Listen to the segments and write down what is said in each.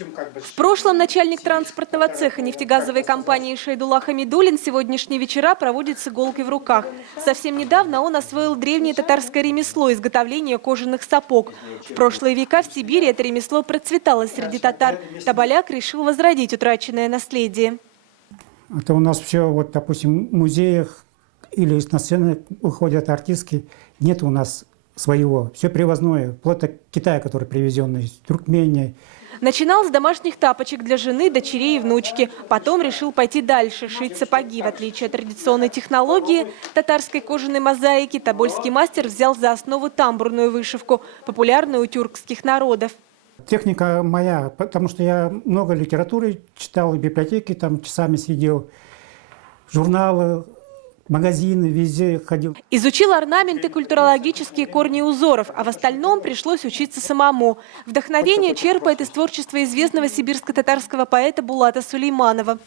В прошлом начальник транспортного цеха нефтегазовой компании Шайдулла Хамидуллин сегодняшние вечера проводит с иголкой в руках. Совсем недавно он освоил древнее татарское ремесло – изготовление кожаных сапог. В прошлые века в Сибири это ремесло процветало среди татар. Табаляк решил возродить утраченное наследие. Это у нас все, вот, допустим, в музеях или на сцены выходят артистки. Нет у нас своего. Все привозное, вплоть до Китая, который привезенный, из Туркмении. Начинал с домашних тапочек для жены, дочерей и внучки. Потом решил пойти дальше, шить сапоги. В отличие от традиционной технологии татарской кожаной мозаики, тобольский мастер взял за основу тамбурную вышивку, популярную у тюркских народов. Техника моя, потому что я много литературы читал, в библиотеке там часами сидел, журналы, магазины, везде ходил. Изучил орнаменты, культурологические корни узоров, а в остальном пришлось учиться самому. Вдохновение черпает из творчества известного сибирско-татарского поэта Булата Сулейманова.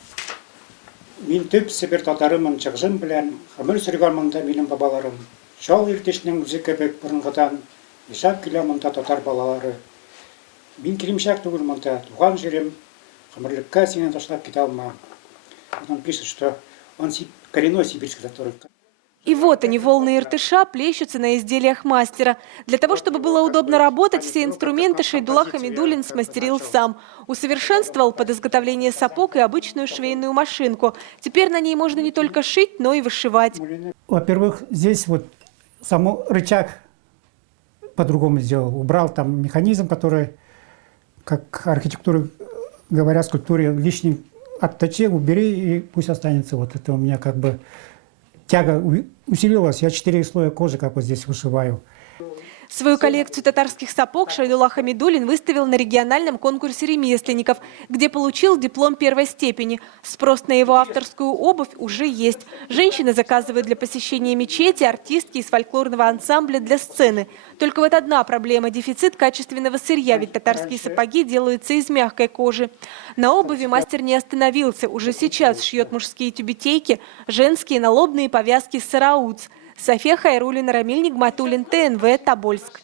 Он пишет, что он коренной сибирский татарин. И вот они, волны Иртыша, плещутся на изделиях мастера. Для того, чтобы было удобно работать, все инструменты Шайдулла Хамидуллин смастерил сам. Усовершенствовал под изготовление сапог и обычную швейную машинку. Теперь на ней можно не только шить, но и вышивать. Во-первых, здесь вот само рычаг по-другому сделал. Убрал там механизм, который, как архитектура, говорят, скульптуре, лишний отточи, убери и пусть останется. Вот это у меня как бы тяга усилилась. Я 4 слоя кожи как бы здесь вышиваю. Свою коллекцию татарских сапог Шайдулла Хамидуллин выставил на региональном конкурсе ремесленников, где получил диплом первой степени. Спрос на его авторскую обувь уже есть. Женщины заказывают для посещения мечети, артистки из фольклорного ансамбля для сцены. Только вот одна проблема – дефицит качественного сырья, ведь татарские сапоги делаются из мягкой кожи. На обуви мастер не остановился. Уже сейчас шьет мужские тюбетейки, женские налобные повязки сарауц. София Хайруллина, Рамиль Нигматуллин, ТНВ, Тобольск.